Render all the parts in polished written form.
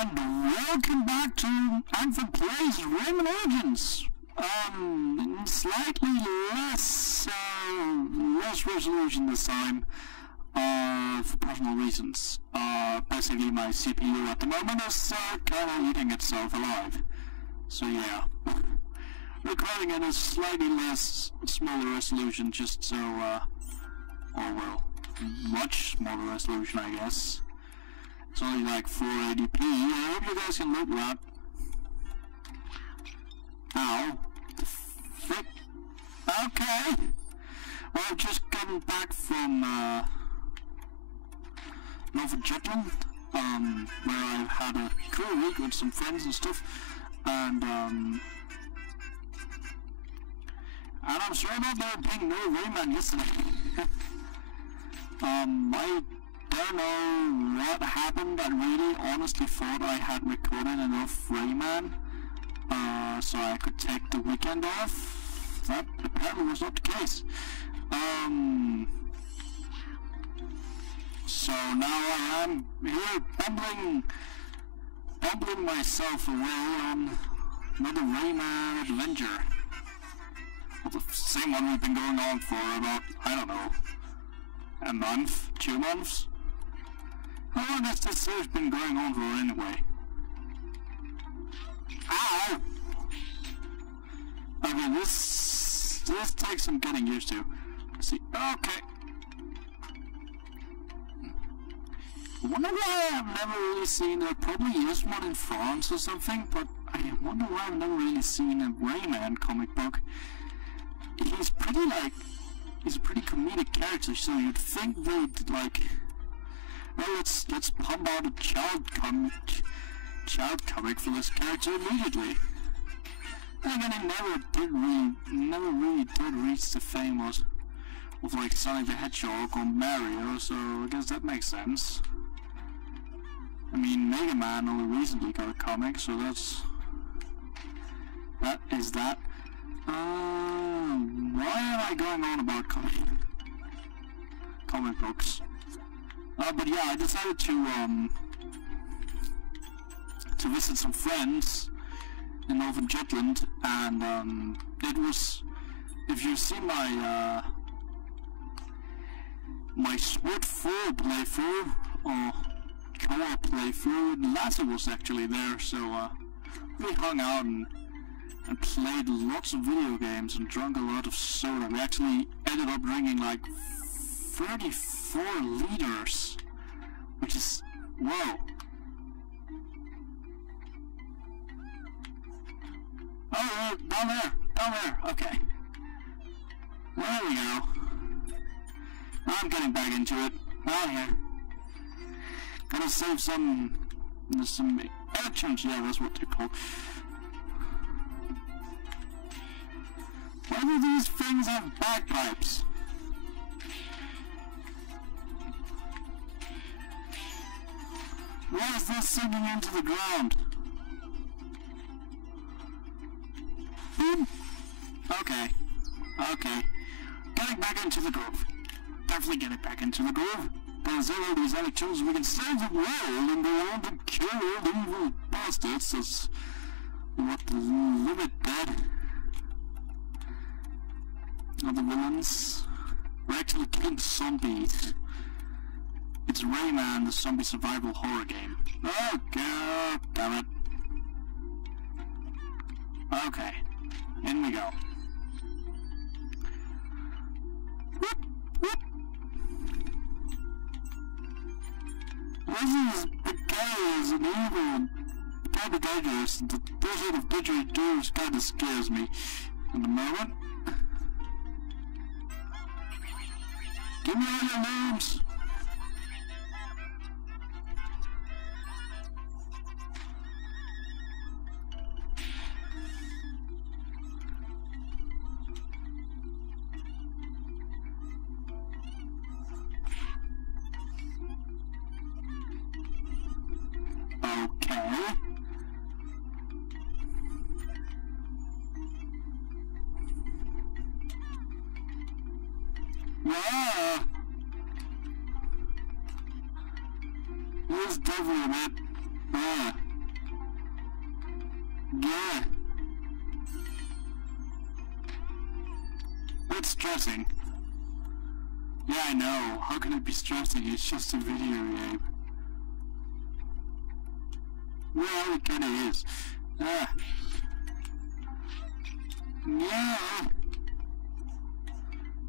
And welcome back to Anthem Plays Rayman Origins. Slightly less resolution this time, for personal reasons. Basically my CPU at the moment is kinda eating itself alive. So yeah, recording in a slightly less, smaller resolution just so, or well, much smaller resolution I guess. It's only like 480p. I hope you guys can look that. Ow. The frick? Okay. Well, I've just gotten back from Northern Jutland, where I've had a cool week with some friends and stuff, and I'm sorry about there being no Rayman yesterday. I don't know what happened. I really honestly thought I had recorded enough Rayman so I could take the weekend off. That apparently was not the case. So now I am here bumbling myself away on another Rayman adventure. Well, the same one we've been going on for about, I don't know, a month, 2 months? How long has this series been going on for anyway? Ow! Okay, this takes some getting used to. Let's see, okay. I wonder why I've never really seen, there probably is one in France or something, but I wonder why I've never really seen a Rayman comic book. He's a pretty comedic character, so you'd think they'd like, well, let's pump out a child comic for this character immediately. And again, it never really did reach the fame of like Sonic the Hedgehog or Mario, so I guess that makes sense. I mean, Mega Man only recently got a comic, so that is that. Why am I going on about comic books? But yeah, I decided to visit some friends in Northern Jutland, and it was, if you see my my Sword 4 playthrough or co-op playthrough, Lasse was actually there, so we hung out and played lots of video games and drank a lot of soda. We actually ended up drinking like 34 liters, which is, whoa. Oh, down there, okay. There we go. I'm getting back into it. Oh yeah. Gotta save some actions, yeah, that's what they're called. Why do these things have bagpipes? Why is this sinking into the ground? Okay. Getting back into the groove. Definitely getting back into the groove. Gonna zero these electrons so we can save the world and go on to kill all the evil bastards. That's what the limit did. Other villains. We're actually killing zombies. It's Rayman, the zombie survival horror game. Oh god damn it. Okay. In we go. Whoop, whoop. This is the guy is an evil, kind of dangerous. The desert of didgeridoos kind of scares me in the moment. Give me all your names. Okay. Yeah. It was definitely a bit. Yeah. Yeah. It's stressing. Yeah, I know. How can it be stressing? It's just a video game. Well, it kinda is. Ah. Yeah.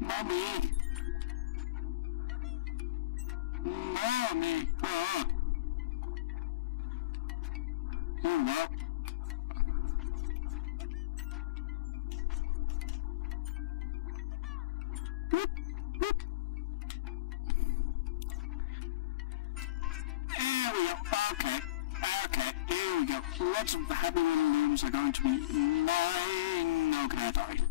Mommy. Mommy. Oh. You what? Boop, boop. There we go. Okay. Okay, here we go. Lots of happy little looms are going to be mine. Okay, I died.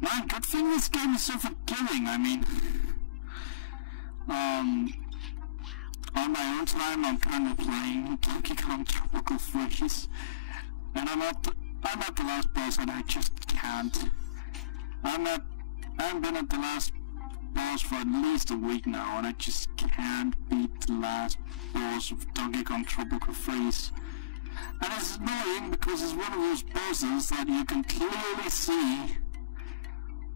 Man, good thing this game is so forgiving. I mean, on my own time, I'm kind of playing Donkey Kong Tropical Freeze, and I'm at the last boss, and I just can't. I've been at the last boss for at least a week now, and I just can't beat the last boss of Donkey Kong Tropical Freeze. And it's annoying because it's one of those bosses that you can clearly see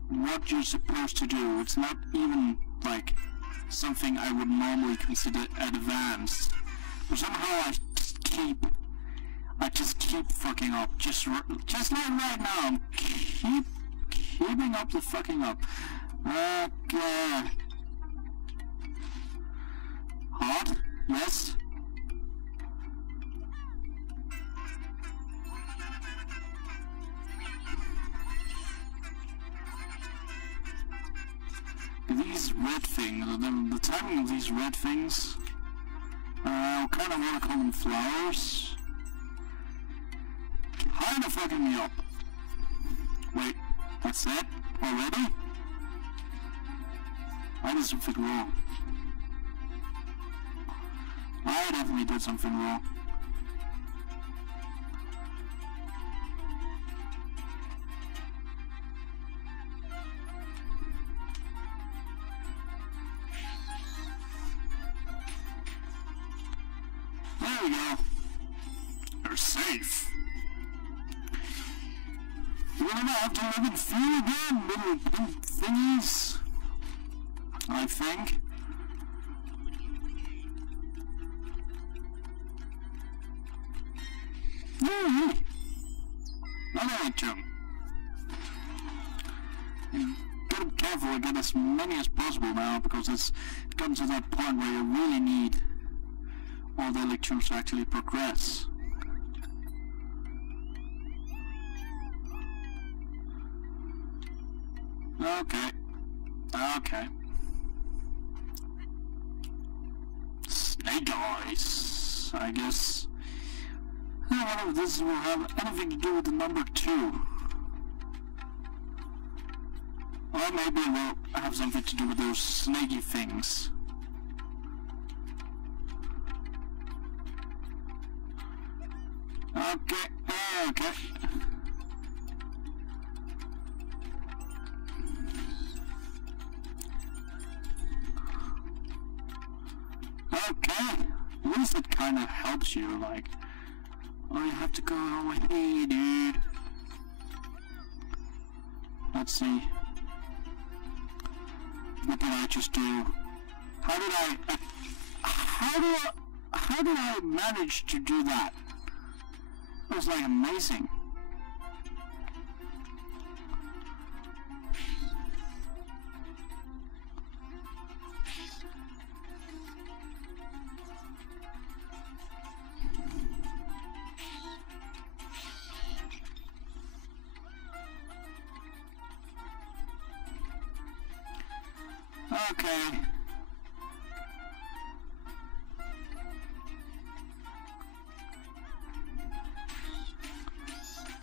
what you're supposed to do. It's not even like something I would normally consider advanced, but somehow I just keep fucking up. Just like right now, I'm keeping up the fucking up. Okay. Hard? Yes. These red things, the timing of these red things, I kind of want to call them flowers. Kind of fucking me up. Wait, that's it? Already? I did something wrong. I definitely did something wrong. There we go. You're safe. You're gonna have to live in fear again, little thingies. I think. Another jump. Gotta be careful and get as many as possible now, because it's gotten to that point where you really need all the electrons to actually progress. Okay. Okay. Snake Eyes, I guess. I don't know if this will have anything to do with the number 2. Or maybe it will have something to do with those snaky things. Okay, okay. Okay, at least it kind of helps you, like, oh, you have to go away, dude. Let's see. What did I just do? How did I manage to do that? It was like amazing. Okay.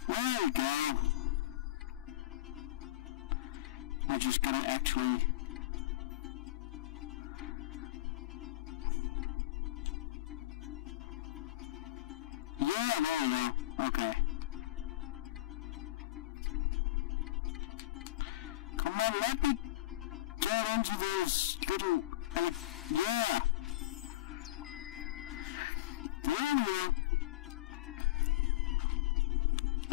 There we go. I just gotta actually... Yeah, there we go. Okay. Come on, let me get into those little... yeah. There we go.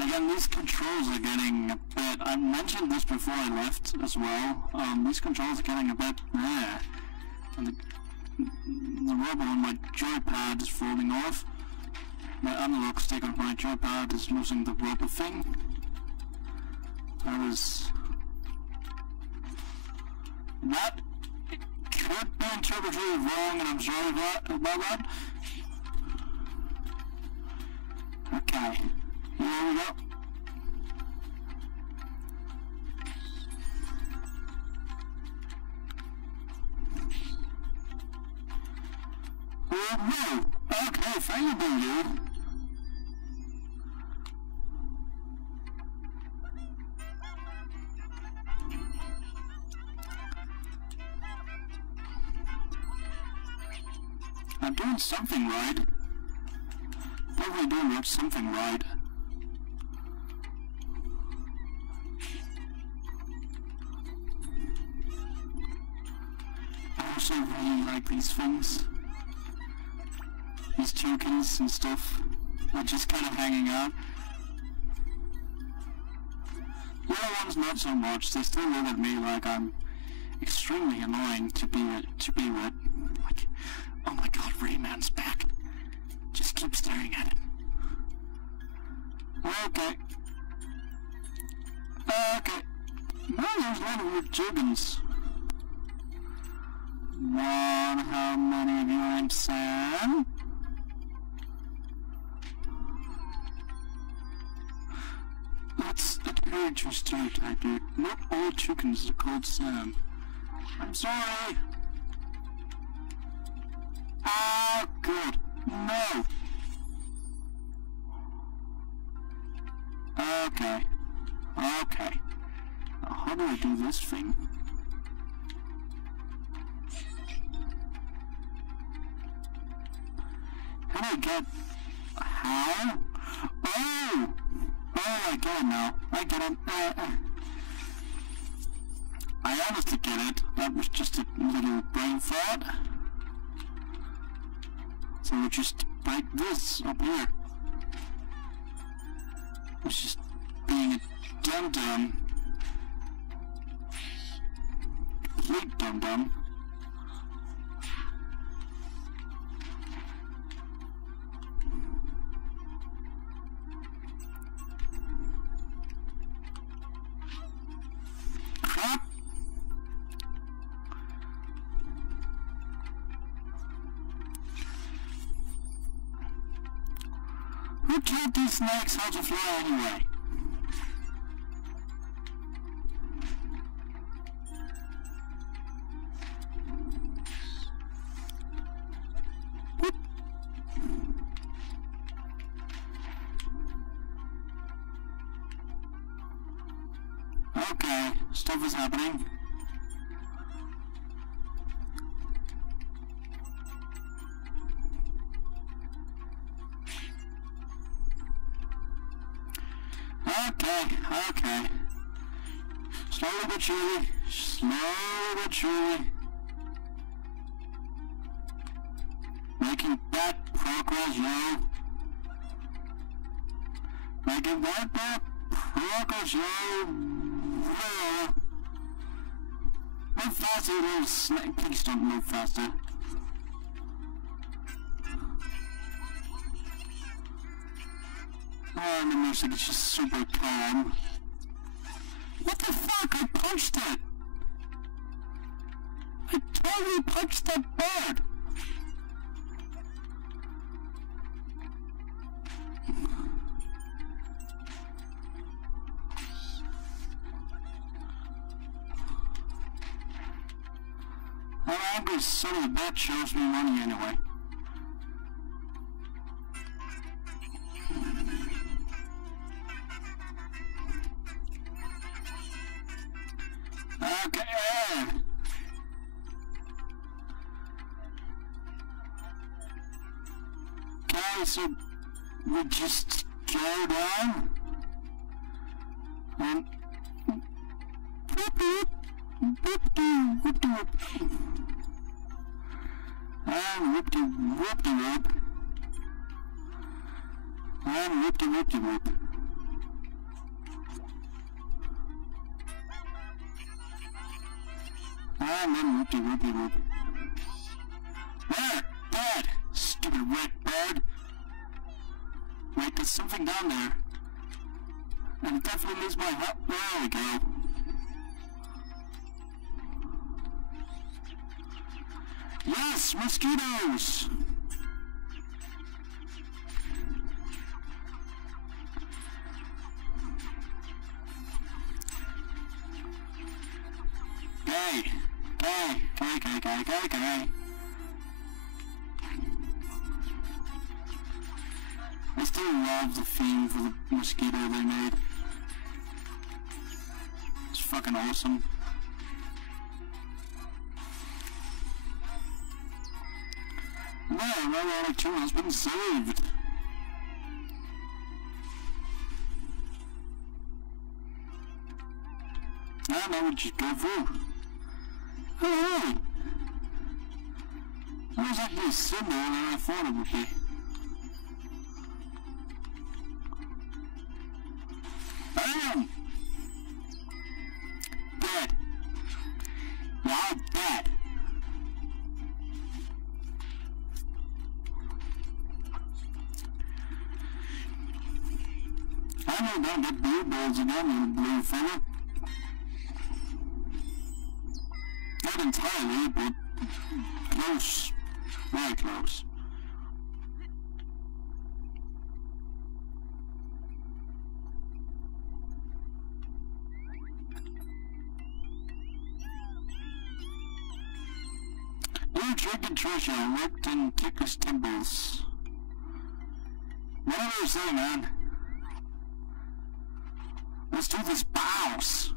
again, these controls are getting a bit... I mentioned this before I left as well. These controls are getting a bit... And the rubber on my joypad is falling off. My analog stick on my joypad is losing the rubber thing. That is... That could be interpreted wrong, and I'm sorry about that. Okay, here we go. Oh no! Okay, thank you. I'm doing something right. Definitely doing something right. I also really like these things. These tokens and stuff. They're just kind of hanging out. The other ones not so much. They still look at me like I'm extremely annoying to be with. Like, oh my god, Rayman's back. Just keep staring at it. Okay. Okay. Now there's a lot of weird chickens. One, how many of you named Sam? That's a character stereotype, dude. Not all chickens are called Sam. I'm sorry. Oh, good. No. Okay. Okay. Now, how do I do this thing? How do I get... How? Oh! Oh, I get it now. I get it. I honestly get it. That was just a little brain thought. So we just break this up here. It's just being a dum-dum. Complete dum-dum. Crap! Who taught these snakes how to fly anyway? What? Okay, stuff is happening. Okay. Slowly but surely. Slowly but surely. Making that progress, yo. Making that progress, yo. Move faster, you little snake. Please don't move faster. Oh, and the music is just super calm. What the fuck? I punched it! I totally punched that bird! That angry son of a bitch shows me money anyway. Okay. Okay, so we just go down and whoop whoop whoop doo whoop doo whoop and whoop doo whoop doo whoop and whoop doo whoop doo whoop. And then whoopty-whoopty-whoop. Where? Dead! Stupid red bird! Wait, there's something down there. And it definitely needs my help. There we go. Yes! Mosquitoes! Okay. I still love the theme for the mosquito they made. It's fucking awesome. No, Radioactive 2 has been saved. And I would just go through. Oh, hey! That was actually simpler than I thought it would be. Bam! Dead. You're dead. I know don't get blue balls again, you blue fella. Not entirely, but close. Very close. New trick and treasure worked in Ticker's temples. Whatever you say, man. Let's do this bounce.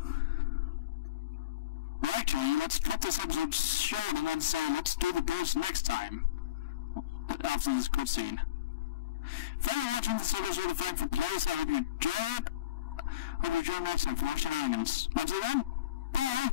Well, actually, let's cut this episode short and then say, let's do the boss next time. After this cutscene. Thank you for watching this episode of Thankful Place. I hope you enjoyed. Hope you join next time for more shenanigans. Until then, bye!